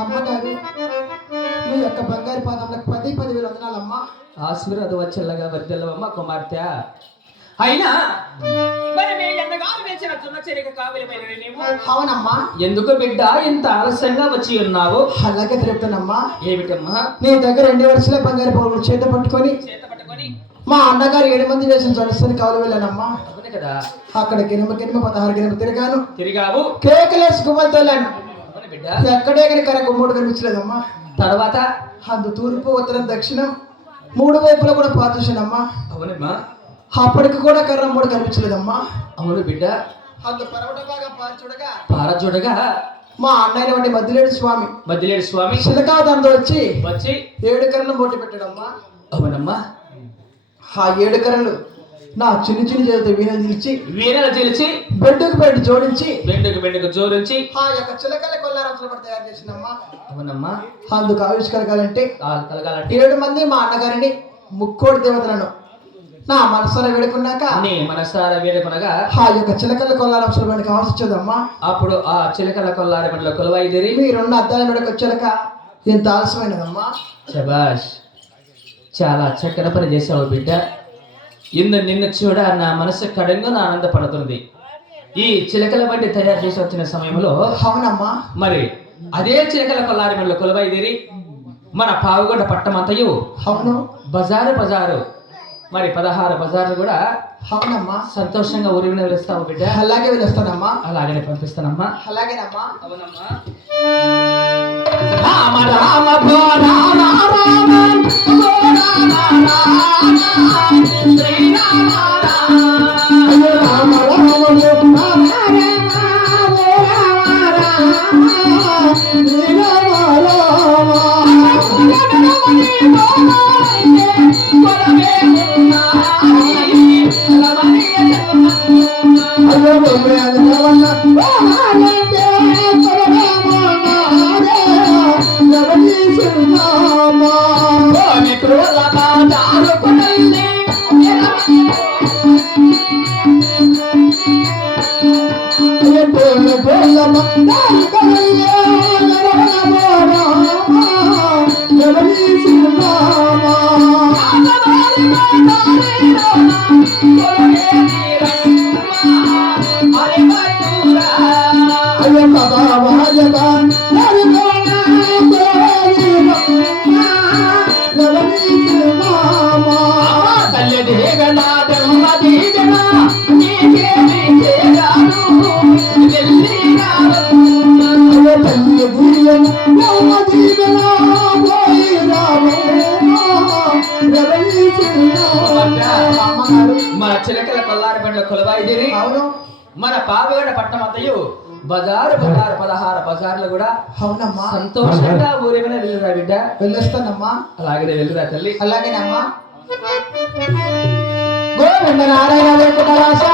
అమ్మగారు నీ యొక్క బంగారు పాదములకు 10,000 వందనాలమ్మా. ఆశీర్వాదం వచ్చేలాగా వర్దెల్లవమ్మ కుమార్తె. అయినా మరి మీ ఎంతగానో వేచిన చున్న చెరిక కావిలమైన నీవు అవునమ్మా. ఎందుకు బిడ్డ ఇంత ఆలస్యంగా వచ్చి ఉన్నావు? అలాగే తిరుగుతానమ్మా. ఏమిటమ్మా? నీ దగ్గర 2 వరుసలే బంగారు పౌరులు చేత పట్టుకొని మా అన్నగారు 7 మంది వేసిన చొనసరి కావాలి వెళ్ళానమ్మా. అవును కదా. అక్కడ గినమ 16 గినమ తిరిగావు. కేకలేసి గుమ్మలు తోలాను. ఎక్కడే కానీ కర గుమ్మడు కనిపించలేదమ్మా. తర్వాత అందు తూర్పు ఉత్తరం దక్షిణం 3 వైపులా కూడా పాతేశానమ్మా. అవునమ్మా. అప్పటికి కూడా కర్ర 3 కనిపించలేదమ్మా. అవును బిడ్డ. అందు పరవటబాగా పారచూడగా మా అన్నయ్య వంటి మద్దిలేడు స్వామి శిలకాదంతో వచ్చి 7 కర్రలు మోటి పెట్టాడమ్మా. అవునమ్మా. ఆ 7 కర్రలు నా చిన్న చేతితో వీణలు తెలిచి బెడ్డుకు బెడ్ జోడించి ఆ యొక్క చిలకల కొల్లారంతో తయారు చేసిందమ్మా. అవునమ్మా. అందుకు ఆవిష్కరగాలంటే కలగాలంటే 7 మంది మా అన్నగారిని ముక్కోడి దేవతలను నా మనసారా వేడుకునగా ఆ యొక్క చిలకల కొల్లారంలో మనకి ఆశించదమ్మా. అప్పుడు ఆ చిలకల కొల్లారమంలో కొలువైదేరి మీరున్న అద్దాల మీదకి వచ్చాక ఎంత ఆలస్యమైనదమ్మా. శభాష్, చాలా చక్కని పని చేసావు బిడ్డ. నిన్ను చూడ నా మనసు కడంగా ఆనందపడుతుంది. ఈ చిలకల బండి తయారు చేసి వచ్చిన సమయంలో అవునమ్మా. మరి అదే చిలకల కొల్లారమంలో కొలువైదేరి మన పావుగొండ పట్టమంతయు అవును బజారు మరి 16 బజార్లు కూడా అవునమ్మా సంతోషంగా ఊరిని వెలుస్తావు బిడ్డ. అలాగే వెలుస్తానమ్మా. అలాగనే పంపిస్తానమ్మా. అలాగేనమ్మా. అవునమ్మా. మన చిలకల కొల్లారబండ్ల కొలువైదేరి అవును మన పావుగడ పట్టమంతయు బజారు 16 బజార్లు కూడా అవునమ్మా సంతోషంగా ఊరేమైనా వెళ్ళురా బిడ్డ. వెళ్ళొస్తానమ్మా. అలాగే వెళ్ళురా తల్లి. అలాగేనమ్మా. గోవింద నారాయణ వెంకటరాజ